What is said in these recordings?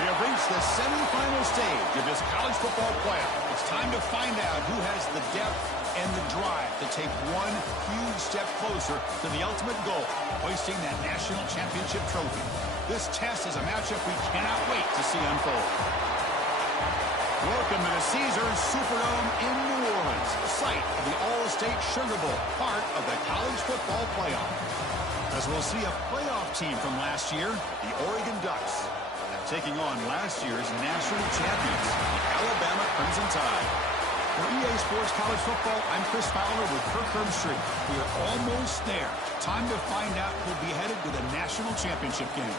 We have reached the semifinal stage of this college football playoff. It's time to find out who has the depth and the drive to take one huge step closer to the ultimate goal, hoisting that national championship trophy. This test is a matchup we cannot wait to see unfold. Welcome to the Caesars Superdome in New Orleans, site of the All-State Sugar Bowl, part of the college football playoff. As we'll see a playoff team from last year, the Oregon Ducks, taking on last year's national champions, the Alabama Crimson Tide. For EA Sports College Football, I'm Chris Fowler with Kirk Herbstreit. We are almost there. Time to find out who'll be headed to the national championship game.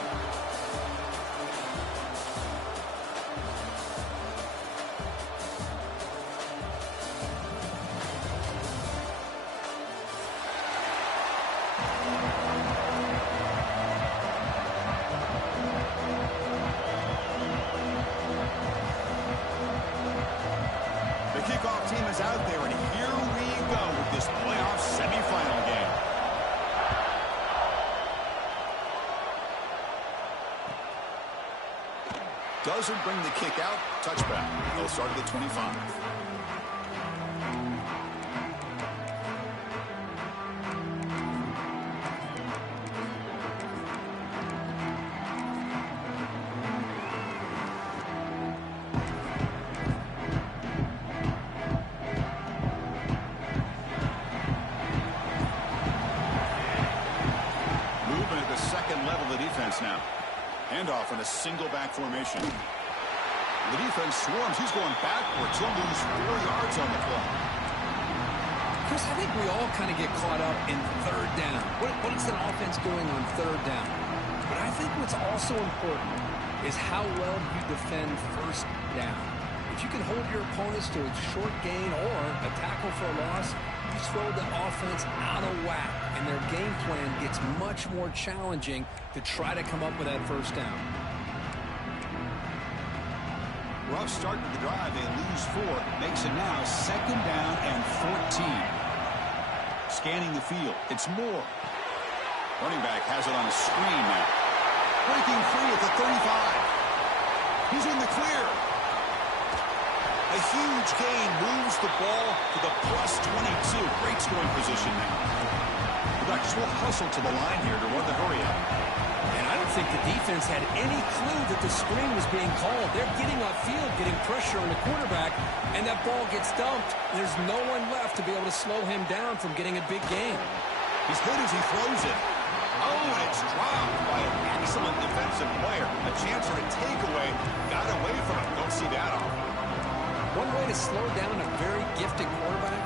Kickoff team is out there, and here we go with this playoff semifinal game. Doesn't bring the kick out. Touchback. They'll start at the 25. Now. Handoff in a single back formation. The defense swarms. He's going backwards. He'll lose 4 yards on the play. Chris, I think we all kind of get caught up in third down. What is an offense doing on third down? But I think what's also important is how well you defend first down. If you can hold your opponents to a short gain or a tackle for a loss, you throw the offense out of whack, and their game plan gets much more challenging to try to come up with that first down. Rough start to the drive. They lose 4. Makes it now 2nd down and 14. Scanning the field. It's Moore. Running back has it on a screen now. Breaking free at the 35. He's in the clear. A huge gain moves the ball to the +22. Great scoring position now. The Ducks will hustle to the line here to run the hurry up. And I don't think the defense had any clue that the screen was being called. They're getting upfield, getting pressure on the quarterback, and that ball gets dumped. There's no one left to be able to slow him down from getting a big gain. He's hit as he throws it. Oh, and it's dropped by an excellent defensive player. A chance for a takeaway. Got away from him. Don't see that often. One way to slow down a very gifted quarterback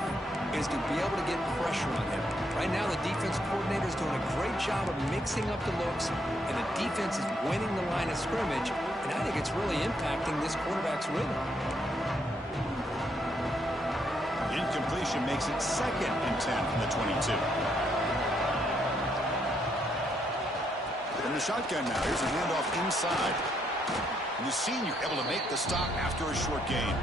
is to be able to get pressure on him. Right now, the defense coordinator is doing a great job of mixing up the looks, and the defense is winning the line of scrimmage, and I think it's really impacting this quarterback's rhythm. Incompletion makes it 2nd and 10 from the 22. In the shotgun now, here's a handoff inside. And the senior able to make the stop after a short gain.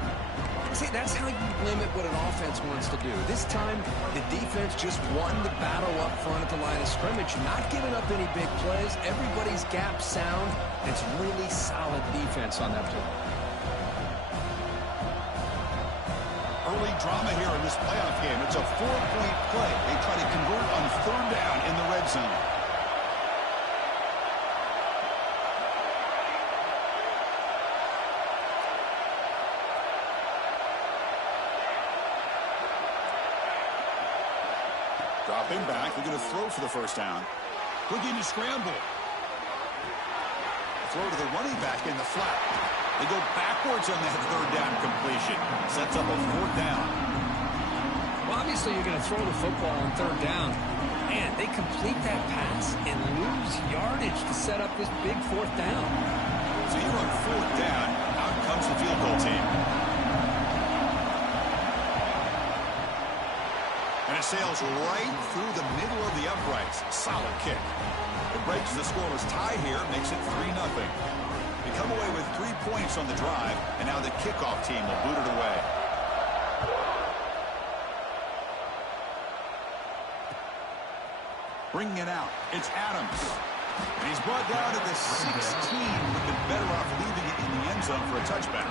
See, that's how you limit what an offense wants to do. This time, the defense just won the battle up front at the line of scrimmage, not giving up any big plays. Everybody's gap sound. It's really solid defense on that play. Early drama here in this playoff game. It's a 4-point play. They try to convert on 3rd down in the red zone. Dropping back. They're going to throw for the first down. Looking to scramble. Throw to the running back in the flat. They go backwards on that third down completion. Sets up a fourth down. Well, obviously you're going to throw the football on third down. Man, they complete that pass and lose yardage to set up this big fourth down. So you're on fourth down. Out comes the field goal team. And it sails right through the middle of the uprights. Solid kick. It breaks the scoreless tie here, makes it 3-0. They come away with 3 points on the drive, and now the kickoff team will boot it away. Bringing it out, it's Adams. And he's brought down to the 16. Would have been better off leaving it in the end zone for a touchback.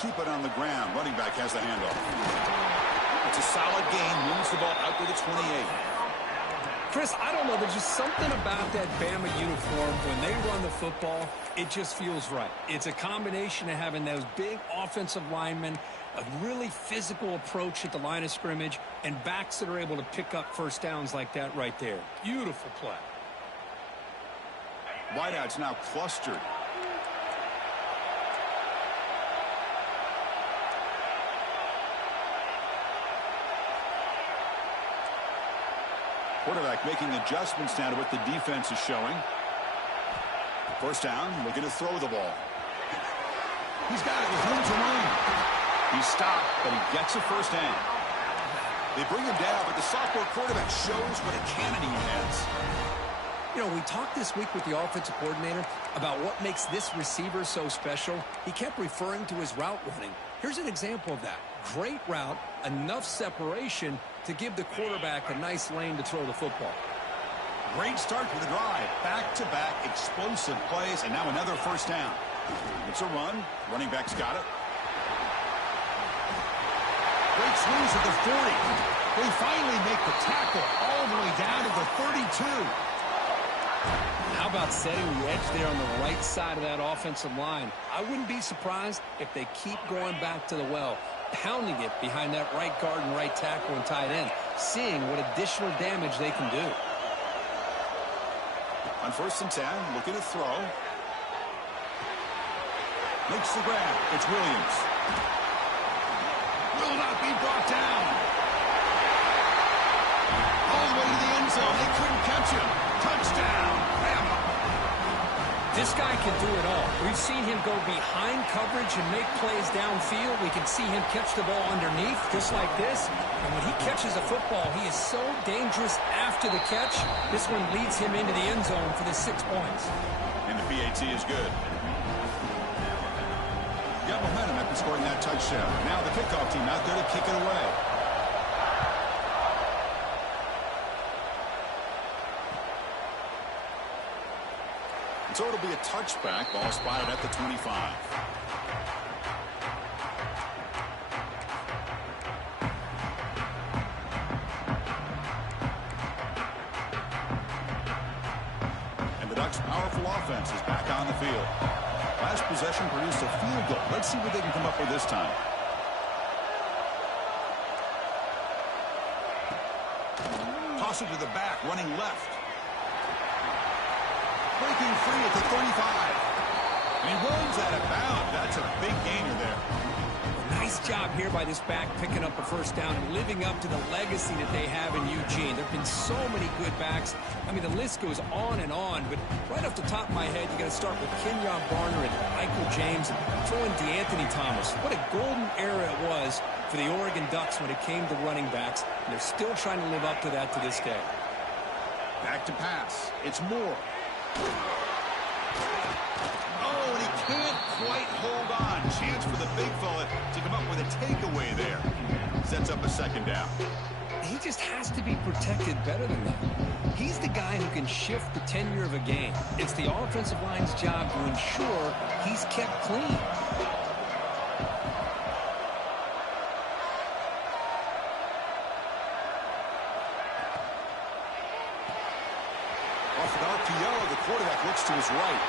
Keep it on the ground. Running back has the handoff. It's a solid gain. Moves the ball out to the 28. Chris, I don't know. There's just something about that Bama uniform. When they run the football, it just feels right. It's a combination of having those big offensive linemen, a really physical approach at the line of scrimmage, and backs that are able to pick up first downs like that right there. Beautiful play. Wideouts now clustered. Quarterback making adjustments now to what the defense is showing. First down, looking to throw the ball. He's got it with room to run. He's stopped, but he gets a first down. They bring him down, but the sophomore quarterback shows what a cannon he has. You know, we talked this week with the offensive coordinator about what makes this receiver so special. He kept referring to his route running. Here's an example of that. Great route, enough separation to give the quarterback a nice lane to throw the football. Great start to the drive. Back-to-back explosive plays, and now another first down. It's a run. Running back's got it. Great swings at the 40. They finally make the tackle all the way down to the 32. How about setting the edge there on the right side of that offensive line? I wouldn't be surprised if they keep going back to the well, pounding it behind that right guard and right tackle and tight end, seeing what additional damage they can do. On 1st and 10, looking to throw. Makes the grab. It's Williams. Will not be brought down. All the way to the end zone. They couldn't catch him. Touchdown, Bama. This guy can do it all. We've seen him go behind coverage and make plays downfield. We can see him catch the ball underneath, just like this. And when he catches a football, he is so dangerous after the catch. This one leads him into the end zone for the 6 points. And the PAT is good. Got momentum after scoring that touchdown. Now the kickoff team out there to kick it away. So it'll be a touchback. Ball spotted at the 25. And the Ducks' powerful offense is back on the field. Last possession produced a field goal. Let's see what they can come up with this time. Toss it to the back, running left. Breaking free at the 35. And he runs out of bounds. That's a big gainer there. Nice job here by this back picking up a first down and living up to the legacy that they have in Eugene. There have been so many good backs. I mean, the list goes on and on, but right off the top of my head, you got to start with Kenyon Barner and Michael James, throw in DeAnthony Thomas. What a golden era it was for the Oregon Ducks when it came to running backs, and they're still trying to live up to that to this day. Back to pass. It's Moore. Oh, and he can't quite hold on. Chance for the big fella to come up with a takeaway there. Sets up a second down. He just has to be protected better than that. He's the guy who can shift the tenure of a game. It's the offensive line's job to ensure he's kept clean. to his right.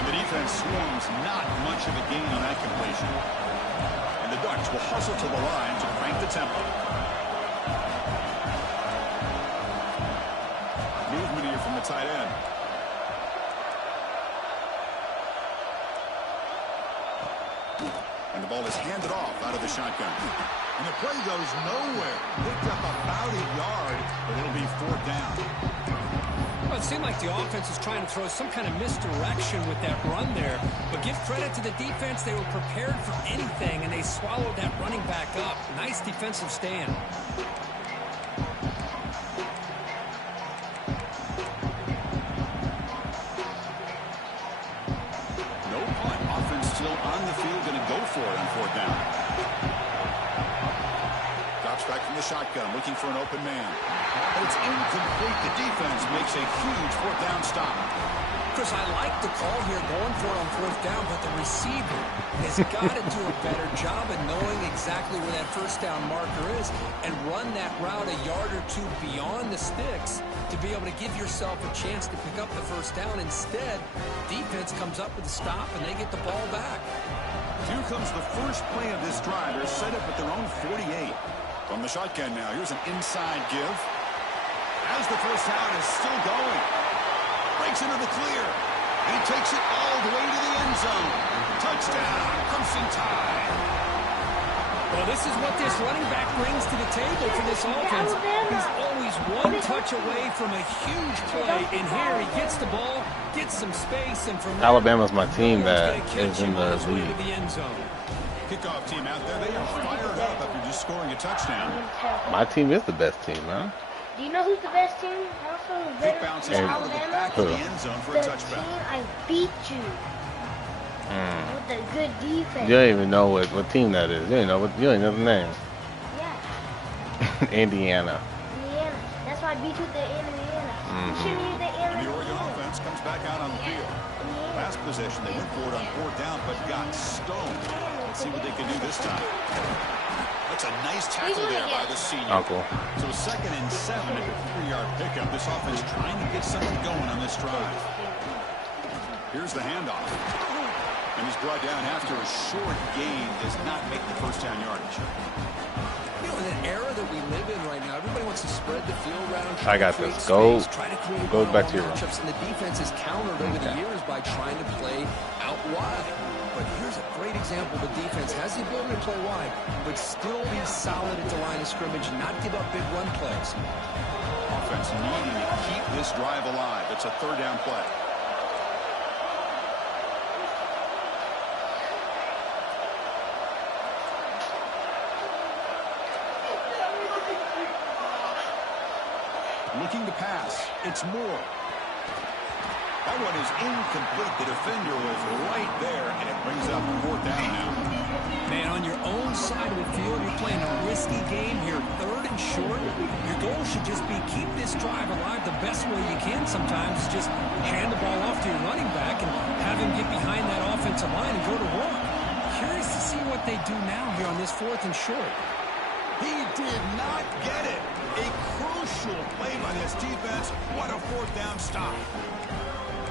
And the defense swarms not much of a gain on that completion. And the Ducks will hustle to the line to crank the tempo. Movement here from the tight end. And the ball is handed off out of the shotgun. And the play goes nowhere. Picked up about a yard, but it'll be 4th down. Well, it seemed like the offense was trying to throw some kind of misdirection with that run there. But give credit to the defense. They were prepared for anything, and they swallowed that running back up. Nice defensive stand. No punt. Offense still on the field, going to go for it on 4th down. Drops back from the shotgun, looking for an open man. But it's incomplete. The defense makes a huge 4th down stop. Chris, I like the call here going for it on 4th down, but the receiver has got to do a better job of knowing exactly where that 1st down marker is and run that route a yard or two beyond the sticks to be able to give yourself a chance to pick up the 1st down. Instead, defense comes up with a stop, and they get the ball back. Here comes the first play of this drive. They're set up at their own 48. From the shotgun now, here's an inside give. As the 1st down is still going. Breaks into the clear. And he takes it all the way to the end zone. Touchdown, Crimson Tide. Well, this is what this running back brings to the table for this offense. He's always one touch away from a huge play. And here he gets the ball, gets some space, and from there, Alabama's my team that is in the league. Kickoff team out there, they are fired up after just scoring a touchdown. My team is the best team, huh? Do you know who's the best team? Also, the Kick bounces out of the back of the end zone for a touchback. Team I beat you with a good defense. You don't even know what team that is. You don't know the name. Yeah. Indiana. Indiana. That's why I beat you with the Indiana. You shouldn't use the And Indiana. the Oregon offense comes back out on the field. Last possession, they went for it on 4th down, but got stoned. Let's see what they can do this time. That's a nice tackle there by the senior. Uncle. So 2nd and 7 at a 3-yard pickup. This offense trying to get something going on this drive. Here's the handoff. And he's brought down after a short gain. Does not make the 1st down yardage. You know, in an era that we live in right now, everybody wants to spread the field around. I got this. Go back to your room. And the defense has countered over the years by trying to play out wide. But here's a great example. The defense has the ability to play wide, but still be solid at the line of scrimmage and not give up big run plays. Offense needing to keep this drive alive. It's a 3rd down play. Looking to pass. It's Moore. That one is incomplete. The defender was right there, and it brings up 4th down now. Man, on your own side of the field, you're playing a risky game here. 3rd and short. Your goal should just be keep this drive alive the best way you can sometimes. Is just hand the ball off to your running back and have him get behind that offensive line and go to work. Curious to see what they do now here on this 4th and short. He did not get it. A crucial play by this defense. What a 4th down stop.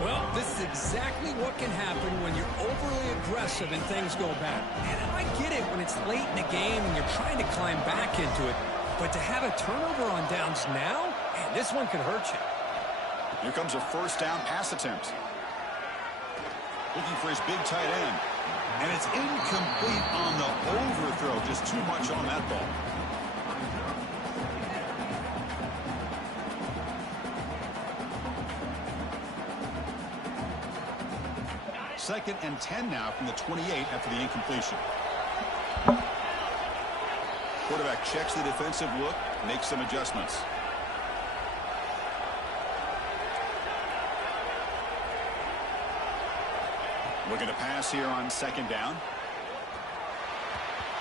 Well, this is exactly what can happen when you're overly aggressive and things go bad. And I get it when it's late in the game and you're trying to climb back into it. But to have a turnover on downs now, man, this one could hurt you. Here comes a 1st down pass attempt. Looking for his big tight end. And it's incomplete on the overthrow. Just too much on that ball. 2nd and 10 now from the 28 after the incompletion. Quarterback checks the defensive look, makes some adjustments. Looking to pass here on 2nd down.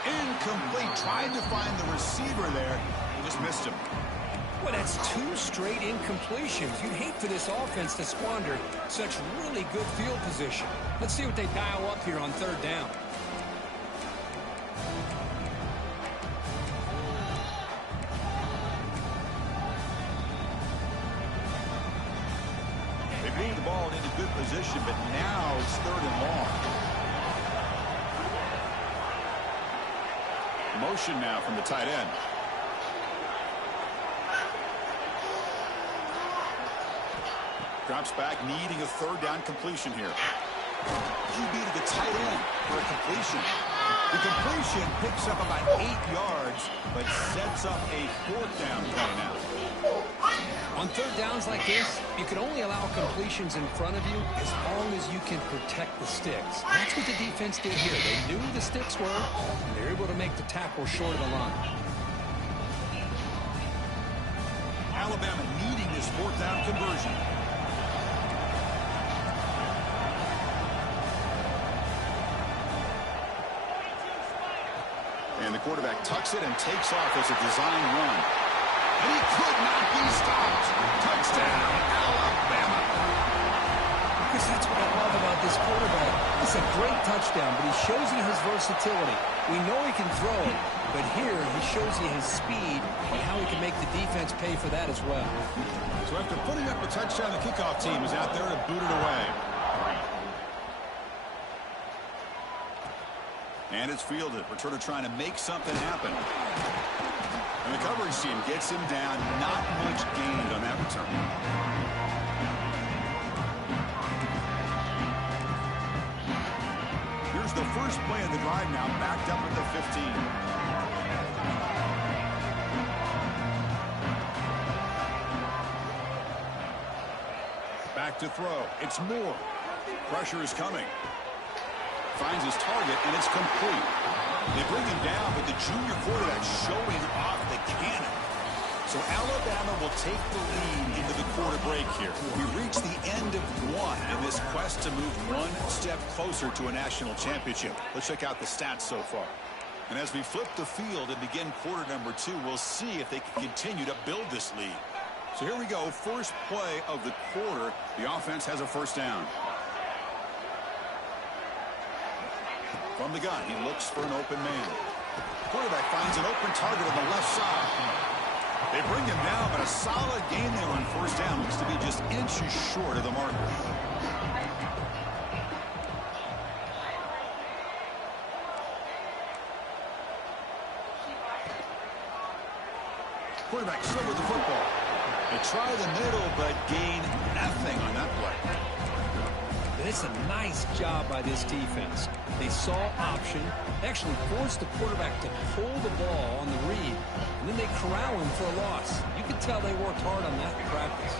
Incomplete. Tried to find the receiver there. He just missed him. Well, that's 2 straight incompletions. You'd hate for this offense to squander such really good field position. Let's see what they dial up here on 3rd down. They move the ball into good position, but now it's 3rd and long. Motion now from the tight end. Drops back, needing a 3rd down completion here. QB to the tight end for a completion. The completion picks up about 8 yards, but sets up a 4th down play now. On 3rd downs like this, you can only allow completions in front of you as long as you can protect the sticks. That's what the defense did here. They knew the sticks were, and they were able to make the tackle short of the line. Alabama needing this 4th down conversion. And the quarterback tucks it and takes off as a design run. And he could not be stopped. Touchdown, Alabama. Because that's what I love about this quarterback. It's a great touchdown, but he shows you his versatility. We know he can throw it, but here he shows you his speed and how he can make the defense pay for that as well. So after putting up a touchdown, the kickoff team is out there to boot it away. And it's fielded. Returner trying to make something happen. And the coverage team gets him down. Not much gained on that return. Here's the first play of the drive now, backed up at the 15. Back to throw. It's Moore. Pressure is coming. Finds his target, and it's complete. They bring him down, but the junior quarterback showing off the cannon. So Alabama will take the lead into the quarter break here. We reach the end of 1 in this quest to move 1 step closer to a national championship. Let's check out the stats so far. And as we flip the field and begin quarter number 2, we'll see if they can continue to build this lead. So here we go, first play of the quarter. The offense has a 1st down. From the gun, he looks for an open man. Quarterback finds an open target on the left side. They bring him down, but a solid gain there on 1st down. Looks to be just inches short of the marker. Quarterback still with the football. They try the middle, but gain nothing on that play. It's a nice job by this defense. They saw option, actually forced the quarterback to pull the ball on the read, and then they corral him for a loss. You can tell they worked hard on that in practice.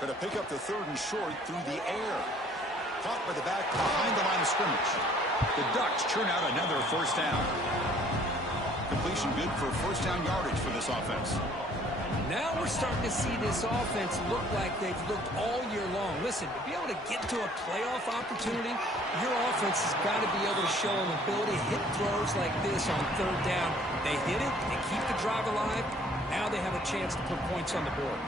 Going to pick up the 3rd and short through the air. Caught by the back behind the line of scrimmage. The Ducks churn out another 1st down. Completion good for 1st down yardage for this offense. Now we're starting to see this offense look like they've looked all year long. Listen, to be able to get to a playoff opportunity, your offense has got to be able to show an ability to hit throws like this on 3rd down. They hit it, they keep the drive alive. Now they have a chance to put points on the board.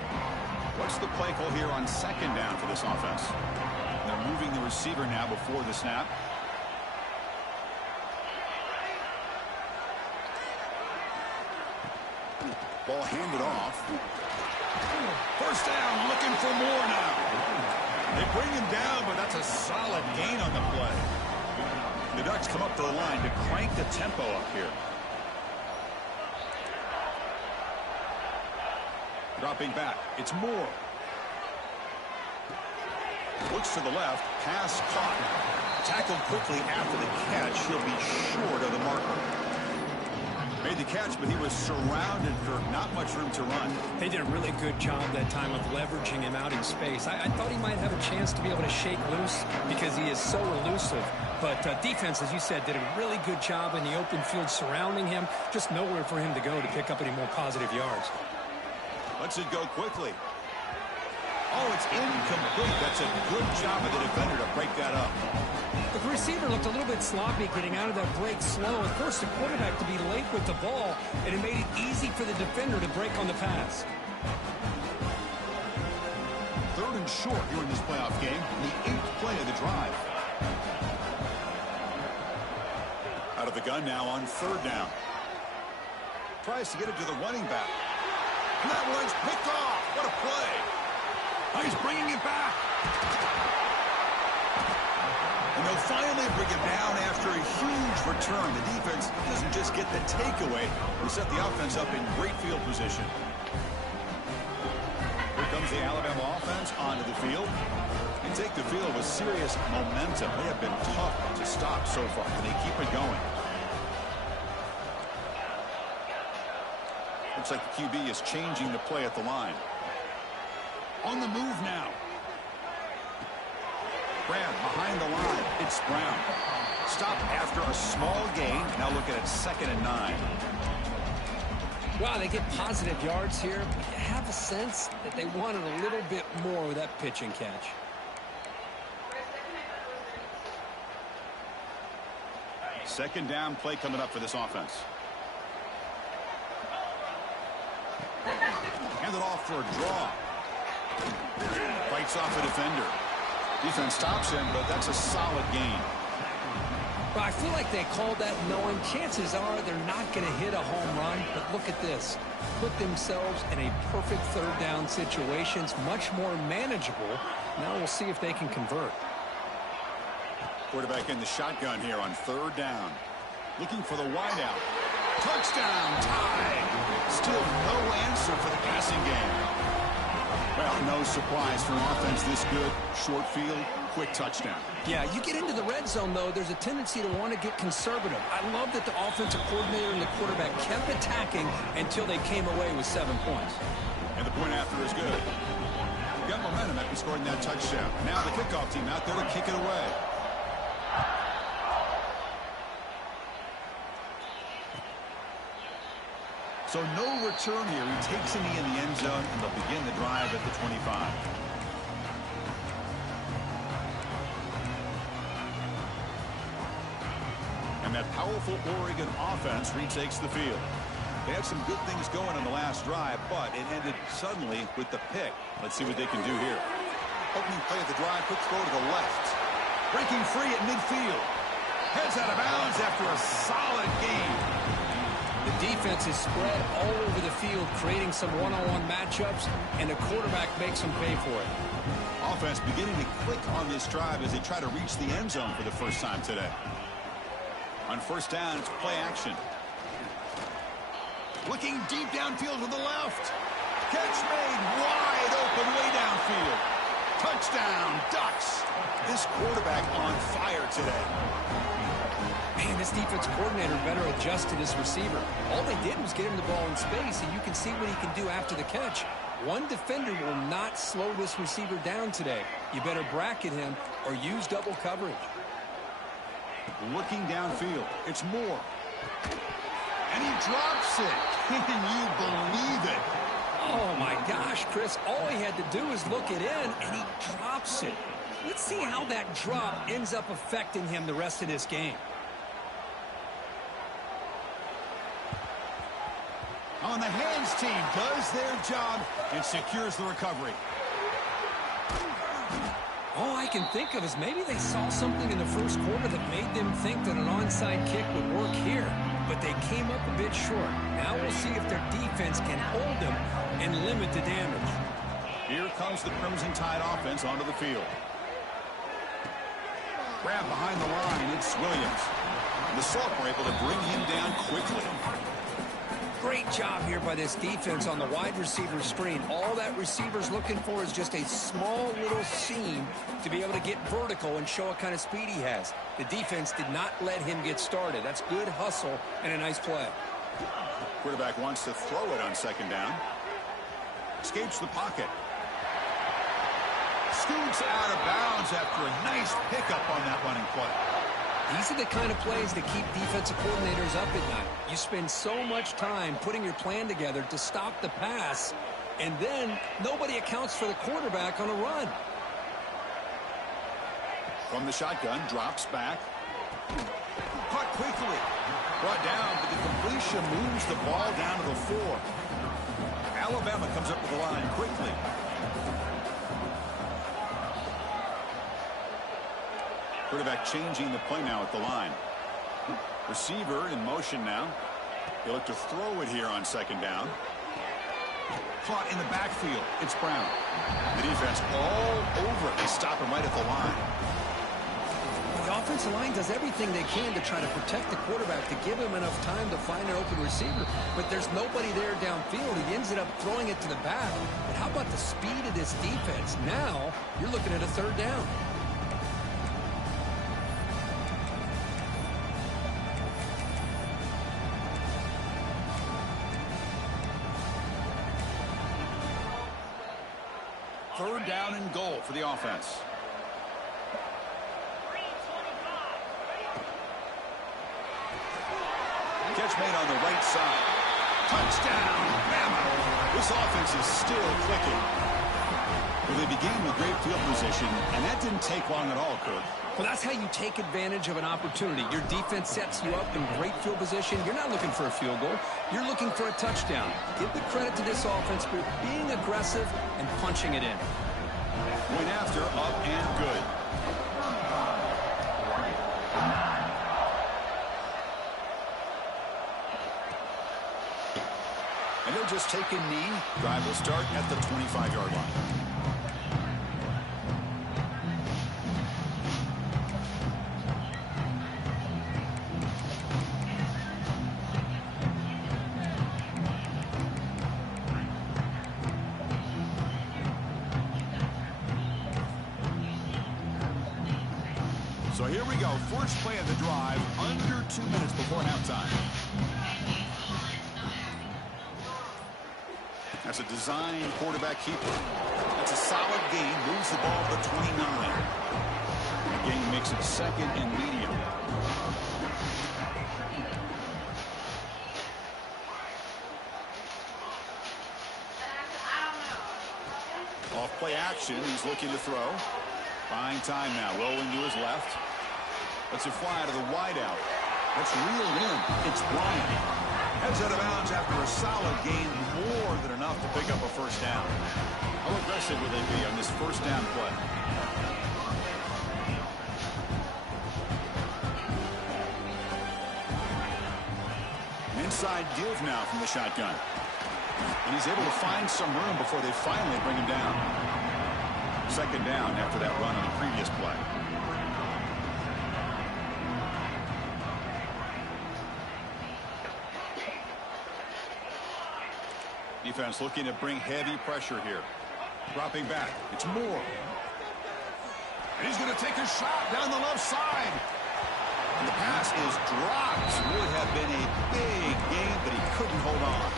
What's the play call here on 2nd down for this offense? They're moving the receiver now before the snap. Ball handed off. 1st down, looking for more now. They bring him down, but that's a solid gain on the play. The Ducks come up to the line to crank the tempo up here. Dropping back, it's Moore. Looks to the left, pass caught. Tackled quickly after the catch. He'll be short of the marker. Made the catch, but he was surrounded for not much room to run. They did a really good job that time of leveraging him out in space. I thought he might have a chance to be able to shake loose because he is so elusive. But defense, as you said, did a really good job in the open field surrounding him. Just nowhere for him to go to pick up any more positive yards. Lets it go quickly. Oh, it's incomplete. That's a good job of the defender to break that up. The receiver looked a little bit sloppy getting out of that break slow and forced the quarterback to be late with the ball, and it made it easy for the defender to break on the pass. 3rd and short here in this playoff game, the 8th play of the drive. Out of the gun now on 3rd down. tries to get it to the running back. And that one's picked off. What a play. Oh, he's bringing it back. And they'll finally bring it down after a huge return. The defense doesn't just get the takeaway. They set the offense up in great field position. Here comes the Alabama offense onto the field. They take the field with serious momentum. They have been tough to stop so far, and they keep it going. Looks like the QB is changing the play at the line. On the move now. Grab behind the line. It's Brown. Stop after a small gain. Now look at it, 2nd and 9. Wow, they get positive yards here, but you have a sense that they wanted a little bit more with that pitch and catch. Second down play coming up for this offense. Hand it off for a draw. Fights off a defender. Defense stops him, but that's a solid gain. Well, I feel like they called that knowing chances are they're not going to hit a home run, but look at this. Put themselves in a perfect third down situation. It's much more manageable. Now we'll see if they can convert. Quarterback in the shotgun here on 3rd down. Looking for the wideout. Touchdown, tied. Still no answer for the passing game. Well, no surprise for an offense this good. Short field, quick touchdown. Yeah, you get into the red zone, though, there's a tendency to want to get conservative. I love that the offensive coordinator and the quarterback kept attacking until they came away with 7 points. And the point after is good. Got momentum after scoring that touchdown. Now the kickoff team out there to kick it away. So no return here. He takes a knee in the end zone, and they'll begin the drive at the 25. And that powerful Oregon offense retakes the field. They had some good things going on the last drive, but it ended suddenly with the pick. Let's see what they can do here. Opening play of the drive, quick throw to the left. Breaking free at midfield. Heads out of bounds after a solid gain. The defense is spread all over the field, creating some one-on-one matchups, and the quarterback makes them pay for it. Offense beginning to click on this drive as they try to reach the end zone for the first time today. On 1st down, it's play action. Looking deep downfield to the left. Catch made wide open way downfield. Touchdown, Ducks. This quarterback on fire today. Man, this defense coordinator better adjust to this receiver. All they did was get him the ball in space, and you can see what he can do after the catch. One defender will not slow this receiver down today. You better bracket him or use double coverage. Looking downfield. It's Moore. And he drops it. Can you believe it? Oh, my gosh, Chris. All he had to do is look it in, and he drops it. Let's see how that drop ends up affecting him the rest of this game. On the hands team does their job and secures the recovery. All I can think of is maybe they saw something in the first quarter that made them think that an onside kick would work here, but they came up a bit short. Now we'll see if their defense can hold them and limit the damage. Here comes the Crimson Tide offense onto the field. Grab behind the line, it's Williams. The Salt were able to bring him down quickly. Great job here by this defense on the wide receiver screen. All that receiver's looking for is just a small little seam to be able to get vertical and show what kind of speed he has. The defense did not let him get started. That's good hustle and a nice play. Quarterback wants to throw it on 2nd down. Escapes the pocket. Scoots out of bounds after a nice pickup on that running play. These are the kind of plays that keep defensive coordinators up at night. You spend so much time putting your plan together to stop the pass, and then nobody accounts for the quarterback on a run. From the shotgun, drops back. Caught quickly. Brought down, but the completion moves the ball down to the 4. Alabama comes up with the line quickly. Quarterback changing the play now at the line. Receiver in motion now. They look to throw it here on second down. Caught in the backfield. It's Brown. The defense all over it. They stop him right at the line. The offensive line does everything they can to try to protect the quarterback, to give him enough time to find an open receiver, but there's nobody there downfield. He ends up throwing it to the back. But how about the speed of this defense? Now you're looking at a third down. Third down and goal for the offense. Catch made on the right side. Touchdown, Bama. This offense is still clicking. Well, they began with great field position, and that didn't take long at all, Kirk. Well, that's how you take advantage of an opportunity. Your defense sets you up in great field position. You're not looking for a field goal. You're looking for a touchdown. Give the credit to this offense for being aggressive and punching it in. Went after, up and good. And they'll just take a knee. Drive will start at the 25-yard line. So here we go. First play of the drive, under 2 minutes before halftime. That's a design quarterback keeper. That's a solid gain. Moves the ball to the 29. The gain makes it second and medium. Off play action. He's looking to throw. Buying time now. Rolling to his left. That's a fly to the wideout. That's reeled in. It's Bryant. Heads out of bounds after a solid gain, more than enough to pick up a first down. How aggressive will they be on this first down play? Inside give now from the shotgun. And he's able to find some room before they finally bring him down. Second down after that run on the previous play. Defense looking to bring heavy pressure here. Dropping back. It's Moore. And he's going to take a shot down the left side. And the pass is dropped. Would have been a big game, but he couldn't hold on.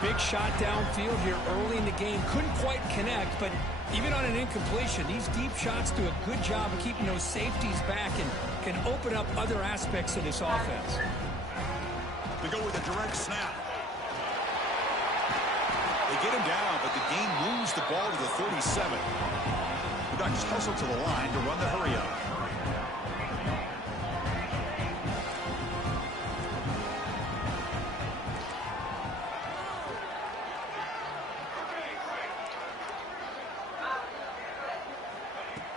Big shot downfield here early in the game. Couldn't quite connect, but even on an incompletion, these deep shots do a good job of keeping those safeties back and can open up other aspects of this offense. They go with a direct snap. They get him down, but the game moves the ball to the 37. The Ducks hustle to the line to run the hurry up.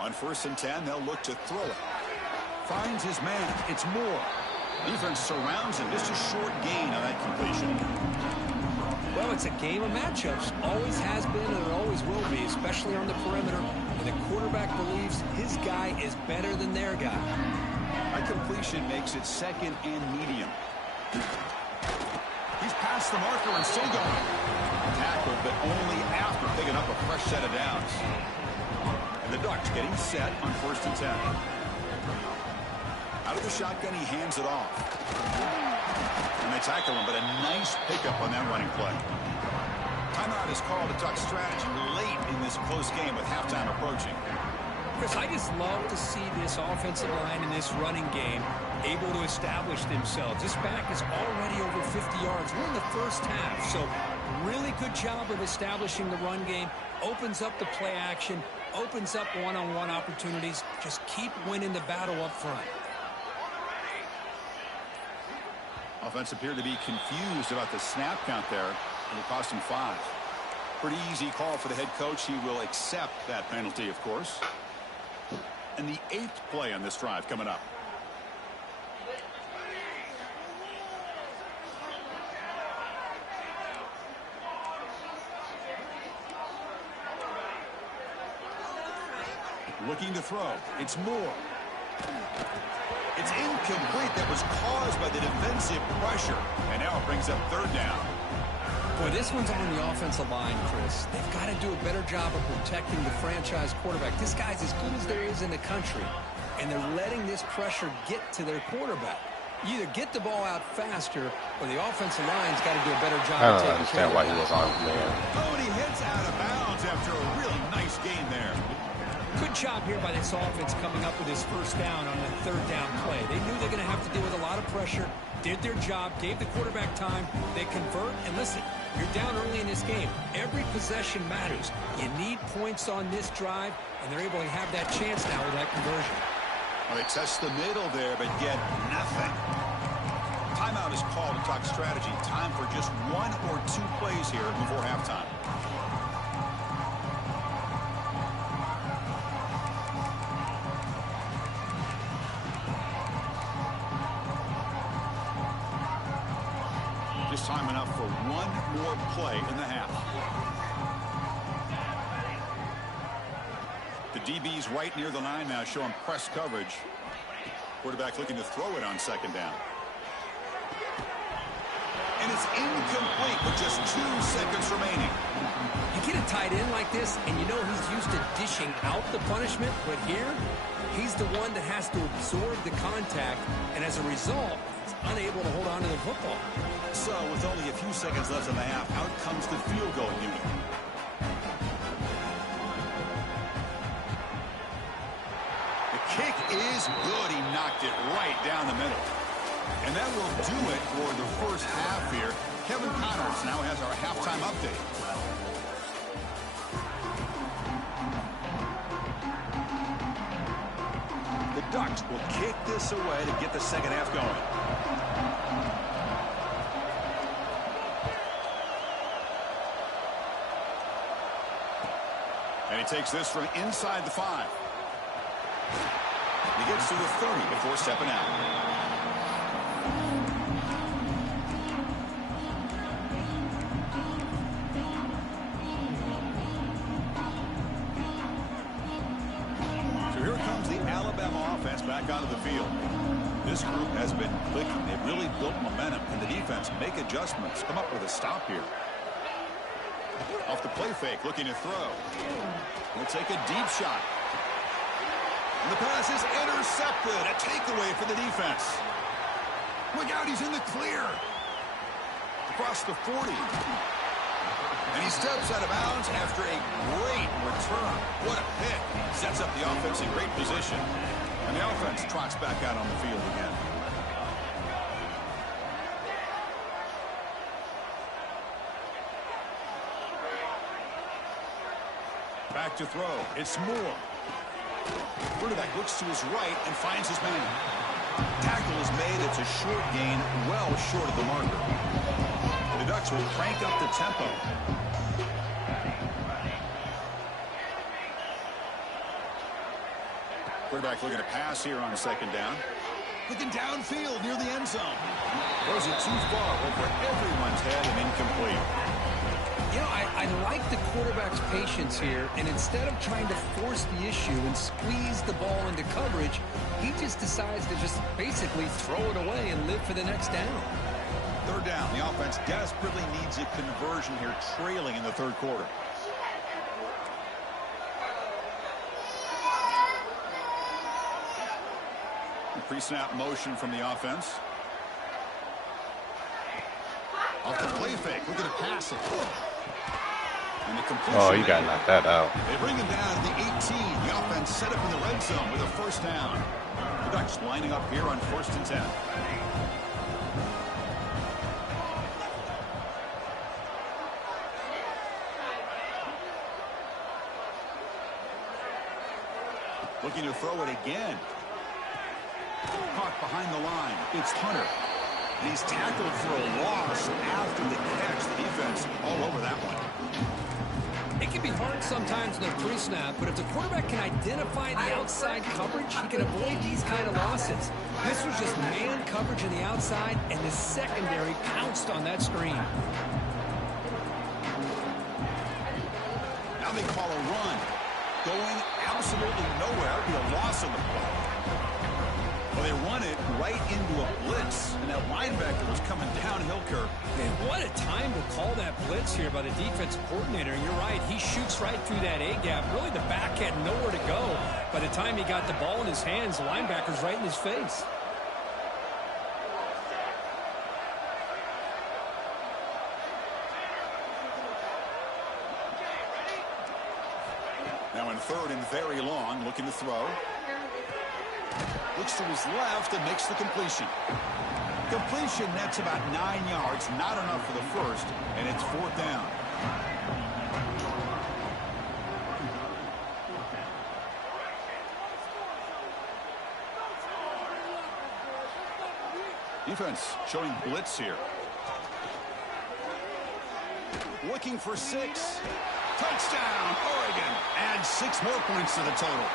On 1st and 10, they'll look to throw it. Finds his man. It's Moore. Defense surrounds him. Just a short gain on that completion. Well, it's a game of matchups. Always has been and it always will be, especially on the perimeter. And the quarterback believes his guy is better than their guy. That completion makes it second and medium. He's past the marker and still going. Tackled, but only after picking up a fresh set of downs. And the Ducks getting set on 1st and 10. Out of the shotgun, he hands it off. And they tackle him, but a nice pickup on that running play. Timeout is called a Duck strategy late in this close game with halftime approaching. Chris, I just love to see this offensive line in this running game able to establish themselves. This back is already over 50 yards. We're in the first half, so really good job of establishing the run game. Opens up the play action, opens up one-on-one opportunities. Just keep winning the battle up front. Offense appeared to be confused about the snap count there, and it cost him 5. Pretty easy call for the head coach. He will accept that penalty, of course. And the 8th play on this drive coming up. Looking to throw. It's Moore. It's incomplete. That was caused by the defensive pressure. And now it brings up third down. Boy, this one's on the offensive line, Chris. They've got to do a better job of protecting the franchise quarterback. This guy's as good as there is in the country, and they're letting this pressure get to their quarterback. You either get the ball out faster, or the offensive line's got to do a better job I of don't taking care understand of why the he was guy. on man. Oh, and he hits out of bounds after a really nice gain there. Good job here by this offense coming up with his first down on that third down play. They knew they're going to have to deal with a lot of pressure, did their job, gave the quarterback time. They convert, and listen, you're down early in this game. Every possession matters. You need points on this drive, and they're able to have that chance now with that conversion. Well, they test the middle there, but get nothing. Timeout is called to talk strategy. Time for just 1 or 2 plays here before halftime. Just time enough for 1 more play in the half. The DB's right near the line now, showing press coverage. Quarterback looking to throw it on second down. And it's incomplete with just 2 seconds remaining. You get a tight end like this, and you know he's used to dishing out the punishment, but here, he's the one that has to absorb the contact, and as a result, he's unable to hold on to the football. So, with only a few seconds left in the half, out comes the field goal unit. The kick is good. He knocked it right down the middle. And that will do it for the first half here. Kevin Connors now has our halftime update. The Ducks will kick this away to get the second half going. And he takes this from inside the 5. He gets to the 30 before stepping out. Back onto the field. This group has been clicking. They've really built momentum, and the defense make adjustments. Come up with a stop here. Off the play fake, looking to throw. He'll take a deep shot. And the pass is intercepted. A takeaway for the defense. Look out, he's in the clear. Across the 40. And he steps out of bounds after a great return. What a pick. Sets up the offense in great position. And the offense trots back out on the field again. Back to throw. It's Moore. Quarterback looks to his right and finds his man. Tackle is made. It's a short gain, well short of the marker. The Ducks will crank up the tempo. Quarterback looking to pass here on second down. Looking downfield near the end zone. Throws it too far over everyone's head and incomplete. You know, I like the quarterback's patience here, and instead of trying to force the issue and squeeze the ball into coverage, he just decides to just basically throw it away and live for the next down. Third down. The offense desperately needs a conversion here, trailing in the third quarter. Pre-snap motion from the offense. Off the play fake. Look at it pass it. And the completion. Oh, you got to knock that out. They bring him down to the 18. The offense set up in the red zone with a first down. The Ducks lining up here on 1st and 10. Looking to throw it again. Caught behind the line. It's Hunter. And he's tackled for a loss after the catch. The defense all over that one. It can be hard sometimes in the pre-snap, but if the quarterback can identify the outside coverage, he can avoid these kind of losses. This was just man coverage on the outside, and the secondary pounced on that screen. Now they call a run. Going absolutely absolutely nowhere. That would be a loss on the play. Well, they run it right into a blitz, and that linebacker was coming downhill, Kirk. Man, what a time to call that blitz here by the defensive coordinator. And you're right, he shoots right through that A-gap. Really, the back had nowhere to go. By the time he got the ball in his hands, the linebacker's right in his face. Now in third and very long, looking to throw. Looks to his left and makes the completion. Completion, that's about 9 yards. Not enough for the first, and it's fourth down. Defense showing blitz here. Looking for 6. Touchdown, Oregon. Add 6 more points to the total.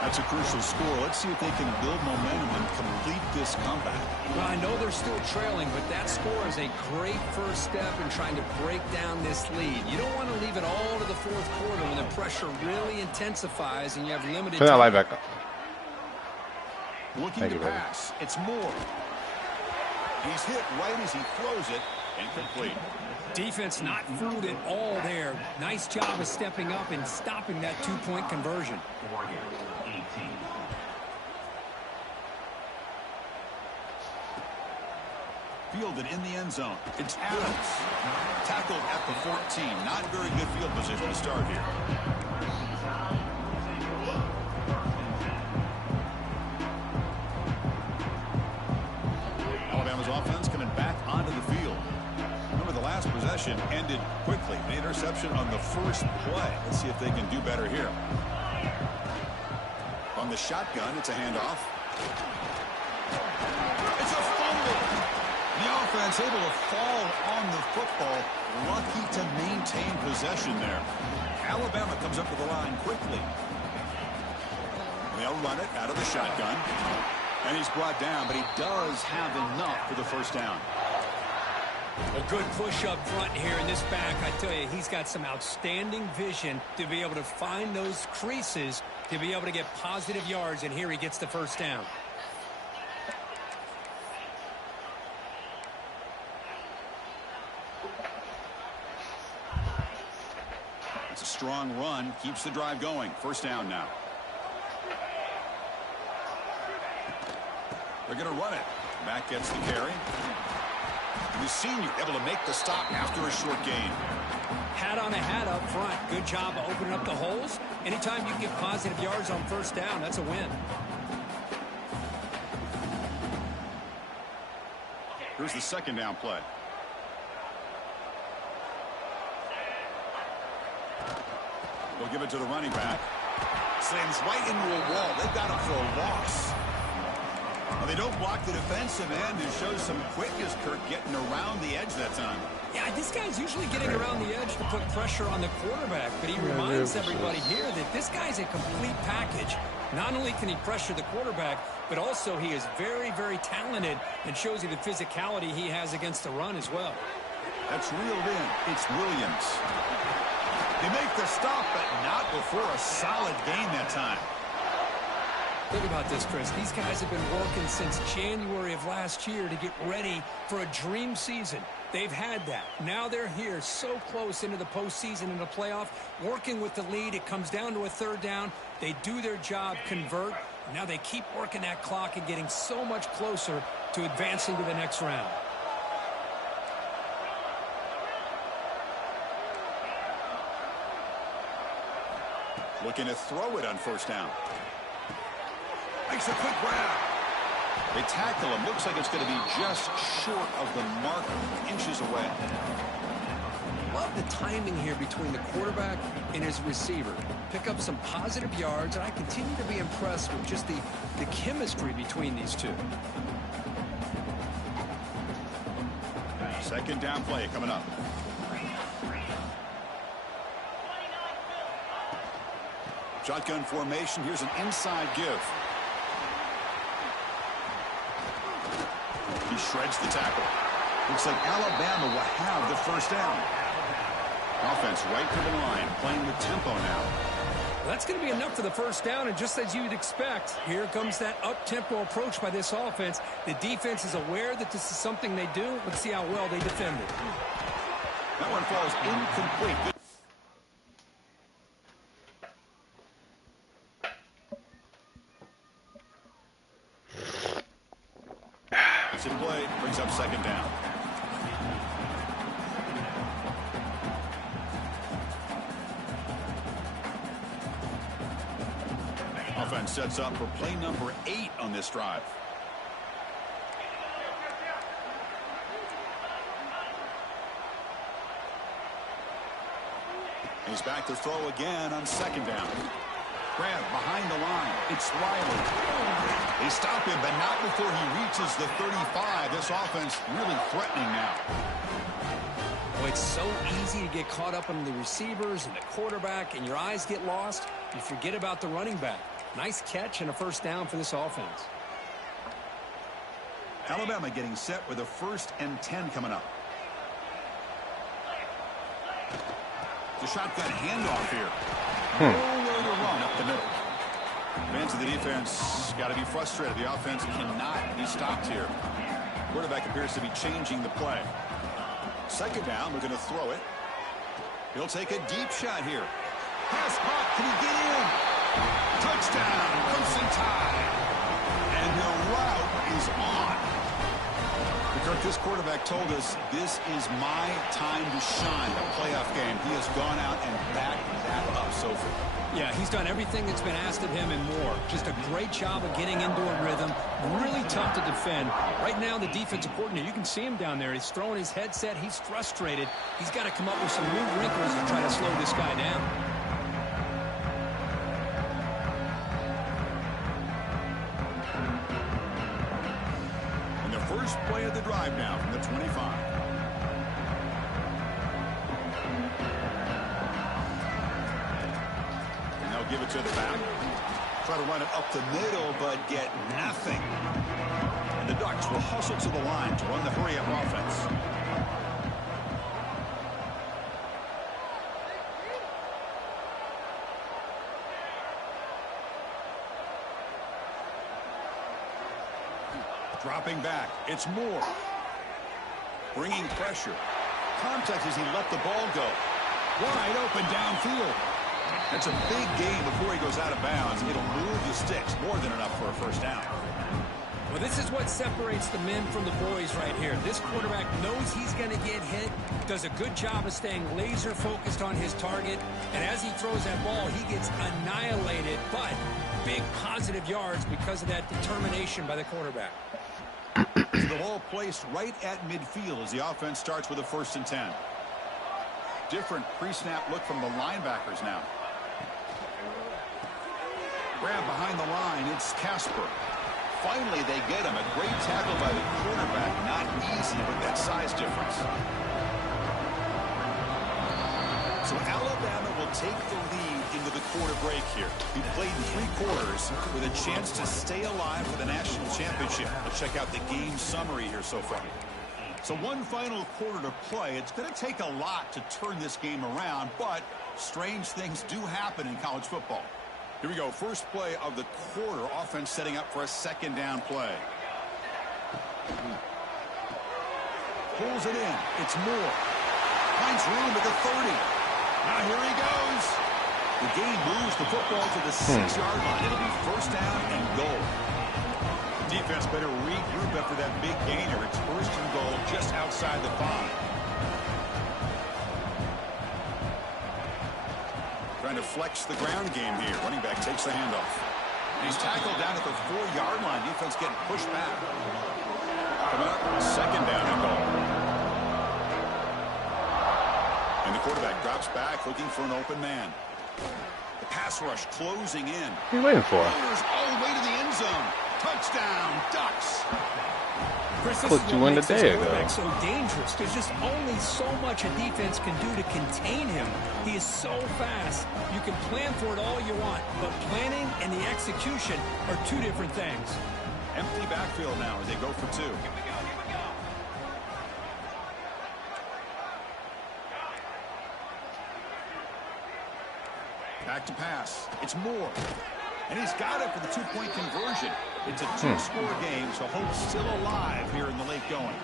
That's a crucial score. Let's see if they can build momentum and complete this comeback. Well, I know they're still trailing, but that score is a great first step in trying to break down this lead. You don't want to leave it all to the fourth quarter when the pressure really intensifies and you have limited Turn that time. light back up. Looking to pass. It's Moore. He's hit right as he throws it. Incomplete. Defense not fooled at all there. Nice job of stepping up and stopping that 2-point conversion. Fielded in the end zone. It's Adams. Tackled at the 14. Not very good field position to start here. Alabama's offense coming back onto the field. Remember, the last possession ended quickly. The interception on the first play. Let's see if they can do better here. On the shotgun, it's a handoff. It's a fumble. The offense able to fall on the football. Lucky to maintain possession there. Alabama comes up to the line quickly. They'll run it out of the shotgun. And he's brought down, but he does have enough for the first down. A good push up front here in this back. I tell you, he's got some outstanding vision to be able to find those creases, to be able to get positive yards, and here he gets the first down. It's a strong run, keeps the drive going. First down now. They're going to run it. Back gets the carry. The senior able to make the stop after a short gain. Hat on a hat up front. Good job of opening up the holes. Anytime you get positive yards on first down, that's a win. Here's the second down play. They'll give it to the running back. Slams right into a wall. They've got him for a loss. Well, they don't block the defensive end and show some quickness, Kirk, getting around the edge that time. Yeah, this guy's usually getting around the edge to put pressure on the quarterback, but he reminds everybody here that this guy's a complete package. Not only can he pressure the quarterback, but also he is very, very talented and shows you the physicality he has against the run as well. That's reeled in. It's Williams. They make the stop, but not before a solid gain that time. Think about this, Chris. These guys have been working since January of last year to get ready for a dream season. They've had that. Now they're here so close into the postseason and the playoff, working with the lead. It comes down to a third down. They do their job, convert. Now they keep working that clock and getting so much closer to advancing to the next round. Looking to throw it on first down. Makes a quick grab. They tackle him. Looks like it's going to be just short of the marker, inches away. Love the timing here between the quarterback and his receiver. Pick up some positive yards, and I continue to be impressed with just the chemistry between these two. Second down play coming up. Shotgun formation. Here's an inside give. He shreds the tackle. Looks like Alabama will have the first down. Offense right to the line, playing with tempo now. Well, that's going to be enough for the first down, and just as you'd expect, here comes that up-tempo approach by this offense. The defense is aware that this is something they do. Let's see how well they defend it. That one falls incomplete. It's in play, brings up second down. Offense sets up for play number 8 on this drive. He's back to throw again on second down. Grab behind the line. It's Riley. They stop him, but not before he reaches the 35. This offense really threatening now. Well, it's so easy to get caught up on the receivers and the quarterback, and your eyes get lost. You forget about the running back. Nice catch and a first down for this offense. Alabama getting set with a 1st and 10 coming up. The shotgun handoff here. Nowhere to run up the middle. Fans of the defense got to be frustrated. The offense cannot be stopped here. Quarterback appears to be changing the play. Second down, we're going to throw it. He'll take a deep shot here. Pass caught. Can he get in? Touchdown, Crimson Tide. And the route is on. Kirk, this quarterback told us this is my time to shine, a playoff game. He has gone out and backed that up so far. Yeah, he's done everything that's been asked of him and more. Just a great job of getting into a rhythm. Really tough to defend. Right now, the defensive coordinator, you can see him down there. He's throwing his headset. He's frustrated. He's got to come up with some new wrinkles to try to slow this guy down. First play of the drive now from the 25. And they'll give it to the back. Try to run it up the middle, but get nothing. And the Ducks will hustle to the line to run the hurry-up offense. Dropping back. It's Moore. Bringing pressure. Contact as he let the ball go. Wide open downfield. That's a big gain before he goes out of bounds. It'll move the sticks. More than enough for a first down. Well, this is what separates the men from the boys right here. This quarterback knows he's going to get hit, does a good job of staying laser focused on his target, and as he throws that ball, he gets annihilated, but big positive yards because of that determination by the quarterback. The ball placed right at midfield as the offense starts with a 1st and 10. Different pre-snap look from the linebackers now. Grab behind the line. It's Casper. Finally, they get him. A great tackle by the quarterback. Not easy with that size difference. So Alabama will take the lead into the quarter break here. He played 3 quarters with a chance to stay alive for the national championship. Let's check out the game summary here so far. So one final quarter to play. It's going to take a lot to turn this game around, but strange things do happen in college football. Here we go. First play of the quarter. Offense setting up for a second down play. Pulls it in. It's Moore. Finds room at the 30. Now here he goes. The game moves the football to the 6-yard line. It'll be first down and goal. Defense better regroup after that big gainer. It's first and goal just outside the 5. Trying to flex the ground game here. Running back takes the handoff. He's tackled down at the 4-yard line. Defense getting pushed back. Coming up, second down and goal. And the quarterback drops back looking for an open man. The pass rush closing in. What are you waiting for? All the way to the end zone. Touchdown, Ducks. Chris, this Put is you what in the makes this day ago. quarterback so dangerous. There's just only so much a defense can do to contain him. He is so fast. You can plan for it all you want, but planning and the execution are 2 different things. Empty backfield now as they go for 2. Back to pass. It's Moore. And he's got it for the two-point conversion. It's a two-score game, so hope's still alive here in the late going.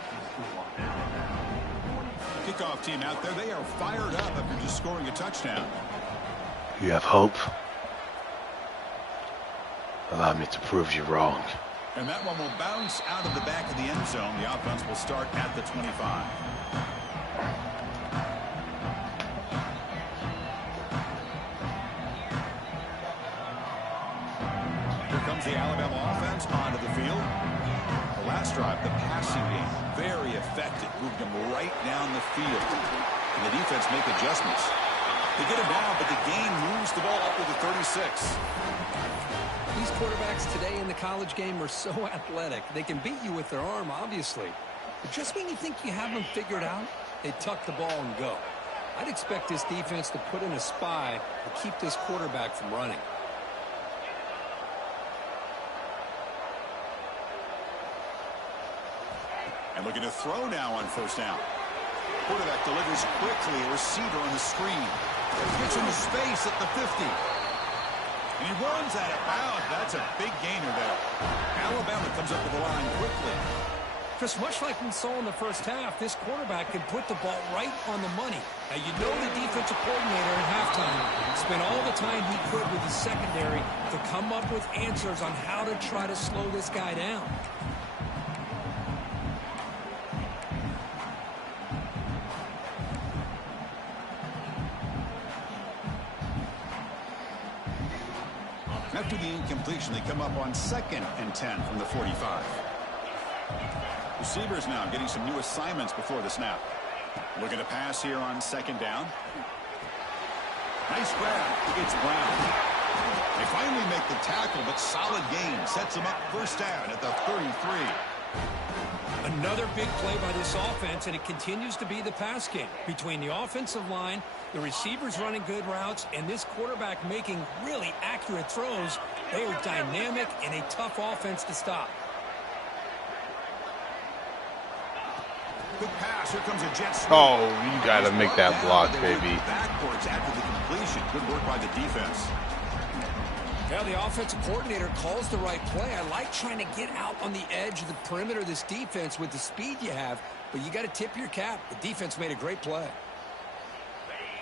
Kickoff team out there, they are fired up after just scoring a touchdown. You have hope? Allow me to prove you wrong. And that one will bounce out of the back of the end zone. The offense will start at the 25. Here comes the Alabama offense onto the field. The last drive, the passing game, very effective. Moved them right down the field. And the defense make adjustments. They get him down, but the gain moves the ball up to the 36. These quarterbacks today in the college game are so athletic. They can beat you with their arm, obviously. But just when you think you have them figured out, they tuck the ball and go. I'd expect this defense to put in a spy to keep this quarterback from running. And looking to throw now on first down. Quarterback delivers quickly, a receiver on the screen. Gets into space at the 50. And he runs out of bounds. That's a big gainer there. Alabama comes up with the line quickly. Just much like we saw in the first half, this quarterback can put the ball right on the money. Now, you know the defensive coordinator at halftime spent all the time he could with his secondary to come up with answers on how to try to slow this guy down. After the incompletion, they come up on 2nd and 10 from the 45. Receivers now getting some new assignments before the snap. Looking to pass here on 2nd down. Nice grab. It's Brown. They finally make the tackle, but solid gain. Sets them up first down at the 33. Another big play by this offense, and it continues to be the pass game. Between the offensive line, the receivers running good routes, and this quarterback making really accurate throws, they are dynamic and a tough offense to stop. Good pass. Here comes a jet sweep. Oh, you got to make that block, baby. Backwards after the completion. Good work by the defense. Yeah, the offensive coordinator calls the right play. I like trying to get out on the edge of the perimeter of this defense with the speed you have, but you got to tip your cap. The defense made a great play.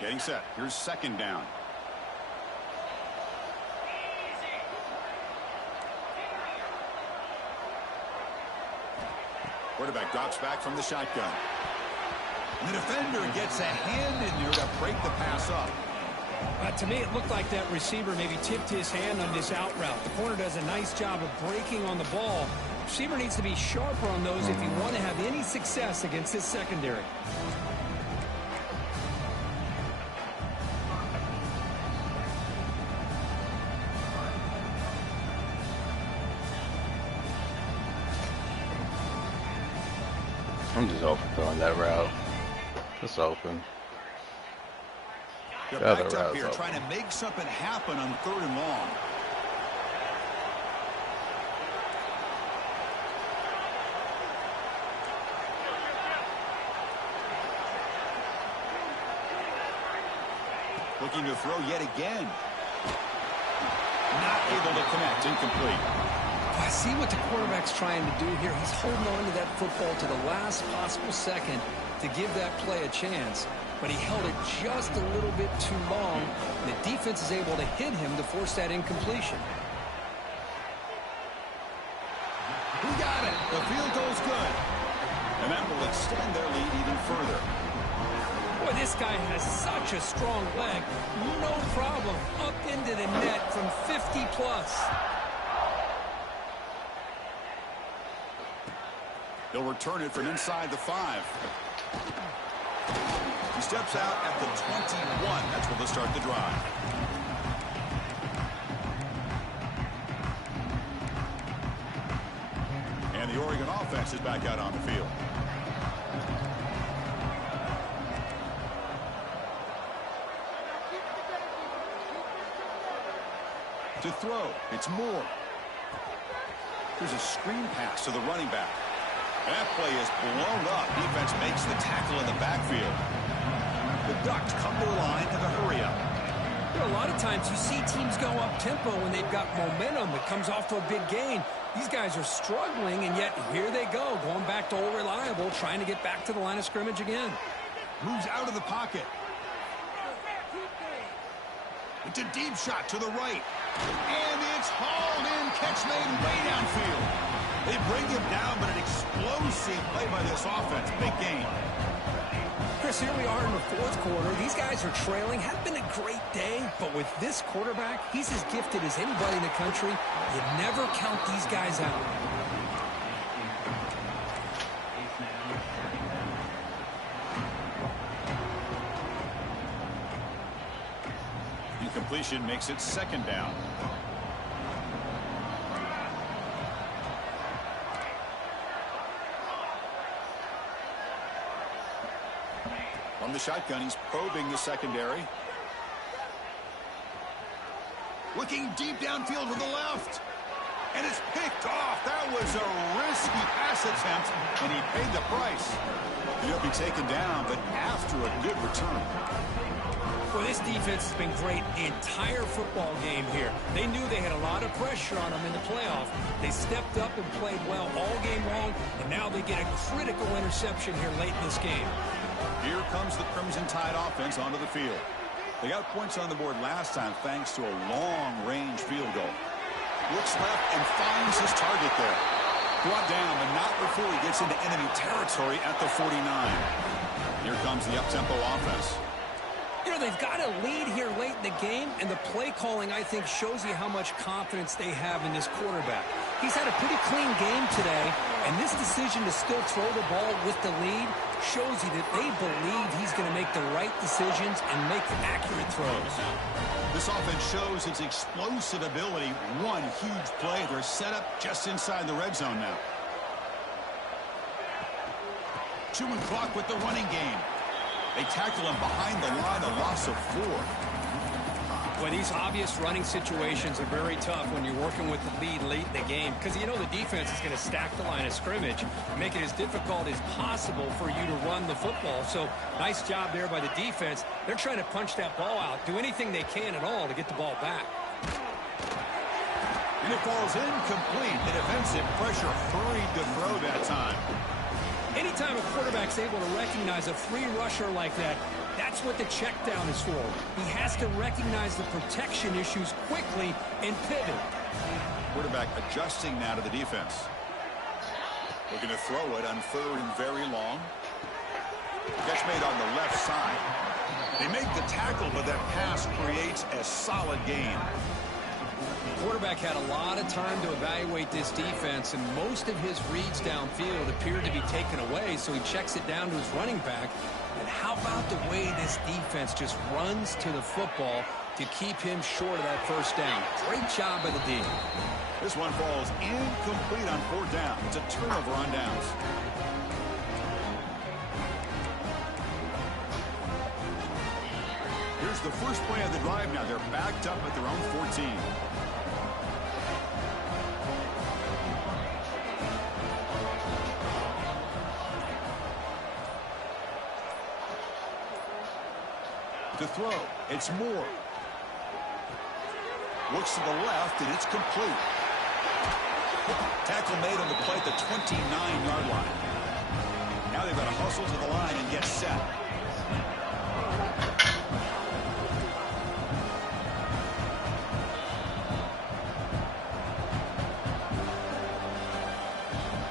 Getting set. Here's 2nd down. Quarterback drops back from the shotgun. And the defender gets a hand in there to break the pass up. To me, it looked like that receiver maybe tipped his hand on this out route. The corner does a nice job of breaking on the ball. Receiver needs to be sharper on those if you want to have any success against this secondary. I'm just open throwing that route. It's open. They're The other backed up route's here open. trying to make something happen on 3rd and long. Looking to throw yet again. Not able to connect. Incomplete. I see what the quarterback's trying to do here. He's holding on to that football to the last possible second to give that play a chance. But he held it just a little bit too long. And the defense is able to hit him to force that incompletion. Who got it? The field goal's good. And that will extend their lead even further. Boy, this guy has such a strong leg. No problem. Up into the net from 50 plus. They'll return it from inside the 5. He steps out at the 21. That's where they'll start the drive. And the Oregon offense is back out on the field. To throw, it's Moore. Here's a screen pass to the running back. That play is blown up. Defense makes the tackle in the backfield. The Ducks come to the line in the hurry up. There are a lot of times you see teams go up-tempo when they've got momentum that comes off to a big gain. These guys are struggling, and yet here they go, going back to old reliable, trying to get back to the line of scrimmage again. Moves out of the pocket. It's a deep shot to the right. And it's hauled in. Catch made way downfield. They bring him down, but an explosive play by this offense. Big gain. Chris, here we are in the fourth quarter. These guys are trailing. Hasn't been a great day, but with this quarterback, he's as gifted as anybody in the country. You never count these guys out. Incompletion makes it second down. From the shotgun, he's probing the secondary. Looking deep downfield to the left. And it's picked off. That was a risky pass attempt, and he paid the price. He'll be taken down, but after a good return. Well, this defense has been great the entire football game here. They knew they had a lot of pressure on them in the playoff. They stepped up and played well all game long, and now they get a critical interception here late in this game. Here comes the Crimson Tide offense onto the field. They got points on the board last time thanks to a long-range field goal. Looks left and finds his target there. Brought down, but not before he gets into enemy territory at the 49. Here comes the up-tempo offense. You know, they've got a lead here late in the game, and the play calling, I think, shows you how much confidence they have in this quarterback. He's had a pretty clean game today, and this decision to still throw the ball with the lead shows you that they believe he's going to make the right decisions and make accurate throws. This offense shows its explosive ability. One huge play. They're set up just inside the red zone now. Chewing clock with the running game. They tackle him behind the line, a loss of 4. Well, these obvious running situations are very tough when you're working with the lead late in the game because you know the defense is going to stack the line of scrimmage, make it as difficult as possible for you to run the football. So nice job there by the defense. They're trying to punch that ball out, do anything they can at all to get the ball back. And it falls incomplete. The defensive pressure hurried to throw that time. Anytime a quarterback's able to recognize a free rusher like that, that's what the check down is for. He has to recognize the protection issues quickly and pivot. Quarterback adjusting now to the defense. Looking to throw it on third and very long. Catch made on the left side. They make the tackle, but that pass creates a solid gain. The quarterback had a lot of time to evaluate this defense, and most of his reads downfield appeared to be taken away, so he checks it down to his running back. And how about the way this defense just runs to the football to keep him short of that first down? Great job by the D. This one falls incomplete on 4th down. It's a turnover on downs. Here's the first play of the drive now. They're backed up at their own 14. To throw, it's Moore. Looks to the left, and it's complete. Tackle made on the play at the 29-yard line. Now they've got to hustle to the line and get set.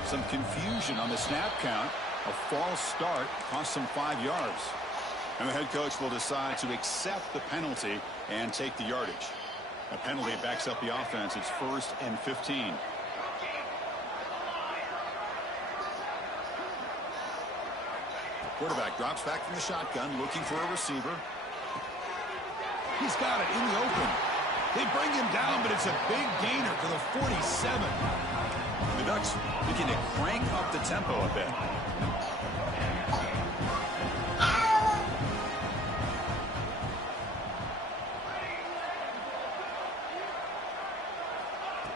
Some confusion on the snap count. A false start cost them 5 yards. And the head coach will decide to accept the penalty and take the yardage. A penalty backs up the offense. It's 1st and 15. Quarterback drops back from the shotgun, looking for a receiver. He's got it in the open. They bring him down, but it's a big gainer to the 47. The Ducks looking to crank up the tempo a bit.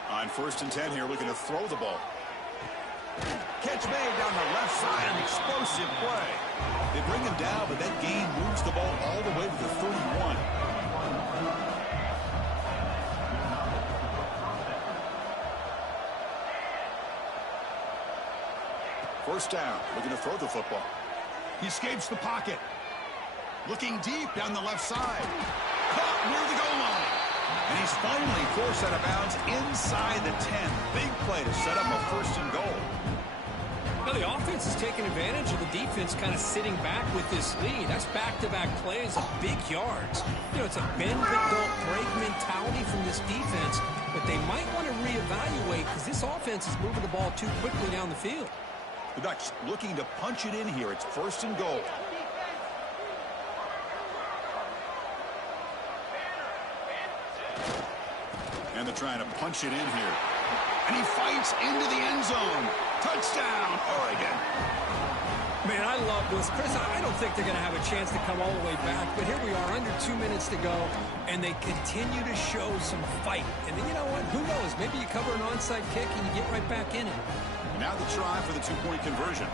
On 1st and 10 here, looking to throw the ball. Catch made down the left side, an explosive play. They bring him down, but that gain moves the ball all the way to the 31. First down, looking to throw the football. He escapes the pocket. Looking deep down the left side. Caught near the goal line. And he's finally forced out of bounds inside the 10. Big play to set up a first and goal. Well, the offense is taking advantage of the defense kind of sitting back with this lead. That's back-to-back plays of big yards. You know, it's a bend-but-don't-break mentality from this defense, but they might want to reevaluate because this offense is moving the ball too quickly down the field. The Ducks looking to punch it in here. It's first and goal. And they're trying to punch it in here. And he fights into the end zone. Touchdown, Oregon. Man, I love this. Chris, I don't think they're going to have a chance to come all the way back, but here we are, under 2 minutes to go, and they continue to show some fight. And then, you know what? Who knows? Maybe you cover an onside kick and you get right back in it. Now the try for the two-point conversion.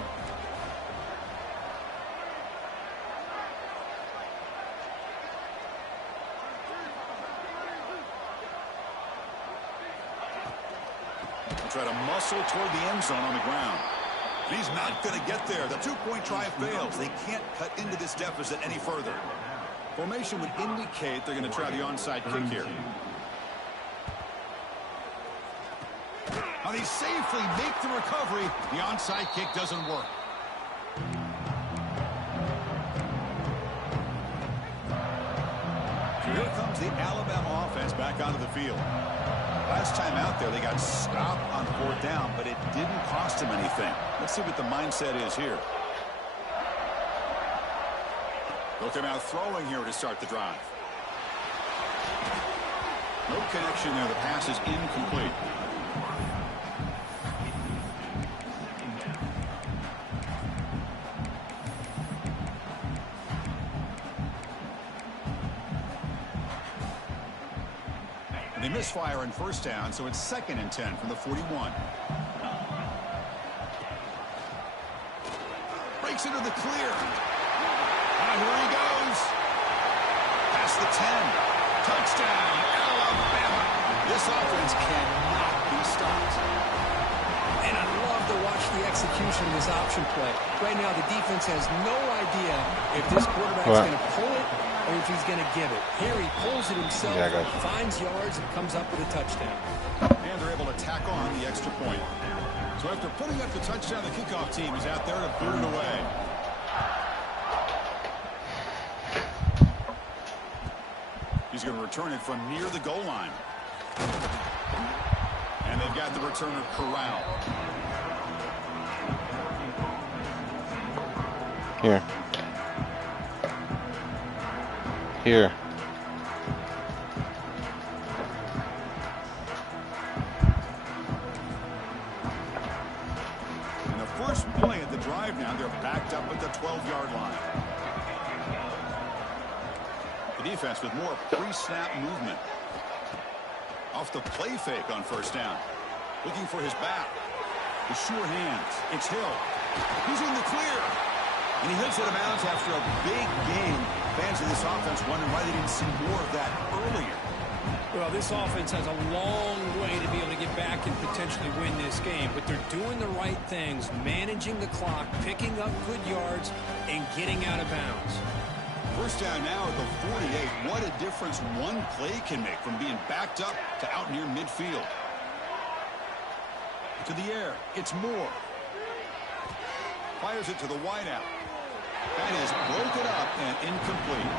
Try to muscle toward the end zone on the ground. And he's not going to get there. The two-point try fails. They can't cut into this deficit any further. Formation would indicate they're going to try the onside kick here. Now they safely make the recovery. The onside kick doesn't work. So here comes the Alabama offense back onto the field. Last time out there, they got stopped on fourth down, but it didn't cost them anything. Let's see what the mindset is here. They'll come out throwing here to start the drive. No connection there. The pass is incomplete. They misfire in first down, so it's 2nd and 10 from the 41. Breaks into the clear. And here he goes. Past the 10. Touchdown, Alabama. This offense cannot be stopped. And I love to watch the execution of this option play. Right now, the defense has no idea if this quarterback's going to pull it or if he's going to give it. Here he pulls it himself, finds yards, and comes up with a touchdown. And they're able to tack on the extra point. So after putting up the touchdown, the kickoff team is out there to boot it away. He's going to return it from near the goal line. And they've got the returner corralled. Here. Here. And the first play at the drive now, they're backed up at the 12-yard line. The defense with more pre-snap movement. Off the play fake on first down. Looking for his back. The sure hands. It's Hill. He's in the clear. And he hits out of bounds after a big game. Fans of this offense wondering why they didn't see more of that earlier. Well, this offense has a long way to be able to get back and potentially win this game, but they're doing the right things, managing the clock, picking up good yards, and getting out of bounds. First down now at the 48. What a difference one play can make from being backed up to out near midfield. To the air. It's Moore. Fires it to the wideout. That is broken up and incomplete.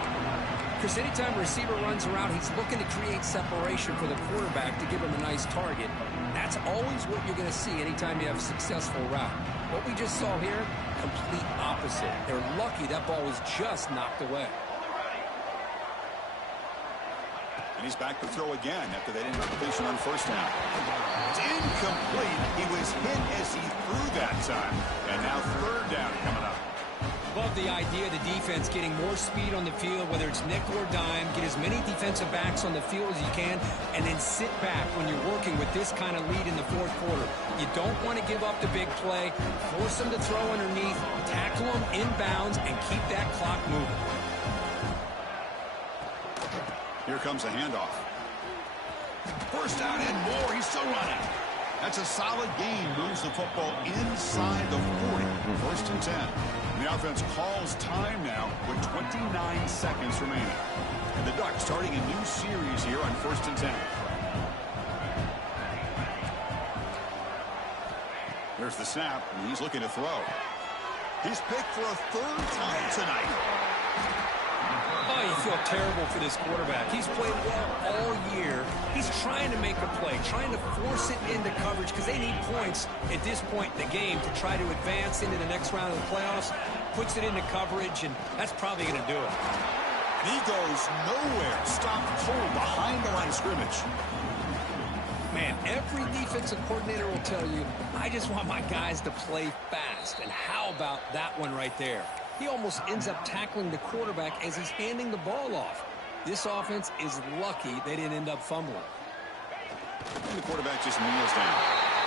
Chris, anytime a receiver runs around, he's looking to create separation for the quarterback to give him a nice target. That's always what you're going to see anytime you have a successful route. What we just saw here, complete opposite. They're lucky that ball was just knocked away. And he's back to throw again after they didn't completion on first down. It's incomplete. He was hit as he threw that time. And now third down coming up. Love the idea of the defense getting more speed on the field, whether it's nickel or dime, get as many defensive backs on the field as you can, and then sit back when you're working with this kind of lead in the fourth quarter. You don't want to give up the big play, force them to throw underneath, tackle them inbounds, and keep that clock moving. Here comes the handoff. First down and more. He's still running. That's a solid gain. Moves the football inside the 40. 1st and 10. The offense calls time now with 29 seconds remaining. And the Ducks starting a new series here on 1st and 10. There's the snap, and he's looking to throw. He's picked for a 3rd time tonight. Oh, you feel terrible for this quarterback. He's played well all year. He's trying to make a play, trying to force it into coverage because they need points at this point in the game to try to advance into the next round of the playoffs. Puts it into coverage, and that's probably going to do it. He goes nowhere. Stopped cold behind the line of scrimmage. Man, every defensive coordinator will tell you, I just want my guys to play fast. And how about that one right there? He almost ends up tackling the quarterback as he's handing the ball off. This offense is lucky they didn't end up fumbling. And the quarterback just kneels down.